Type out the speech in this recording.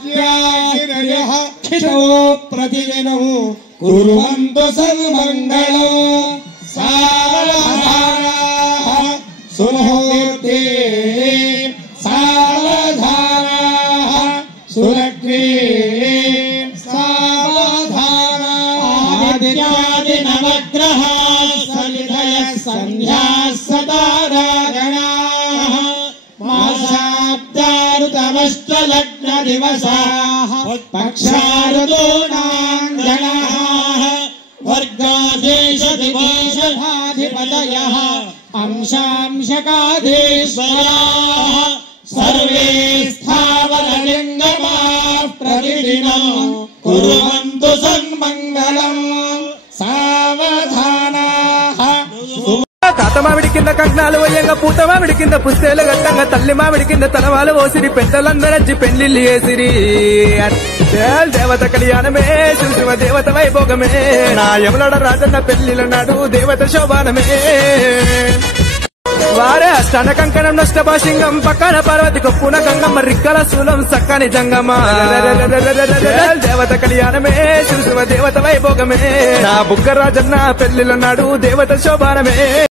विद्याद्यागिरयः खिलो प्रतिदिनं कुर्वन्तु सन्मङ्गलं सावधानाः सुमुहूर्ते सावधानाः सुरग्रे सावधानाः आदित्यादिनवग्रहाः सलिलयः सन्ध्याः सतारागणाः मासाब्दारुतमष्टलग्नदिवसाः पक्षारुदूनाङ्गणाः वर्गादेशदिवेशधाधिपतयः अंशांशकाधीश्वराः सर्वे स्थावरलिङ्गमाः प्रतिदिनं कुर्वन्तु सन्मङ्गलम् सावधानाः తాతమావిడి కింద కట్నాలు వయ్యంగా పూతమావిడి కింద పుస్తేలు గట్టంగా తల్లి మావిడి కింద తలవాలు ఓసిరి పెద్దలందరచ్చి పెళ్లిళ్ళు వేసిరి దేవత కళ్యాణమే శివ దేవత వైభోగమే నా యములడ రాజన్న పెళ్లిల నాడు దేవత శోభానమే వారే అష్టాన కంకణం నష్టభాషింగం పక్కన పార్వతి కొప్పున గంగమ్మ రిక్కల శూలం సక్కని జంగమ్మ దేవత కళ్యాణమే శివ దేవత వైభోగమే నా బుగ్గ రాజన్న పెళ్లిల నాడు దేవత శోభానమే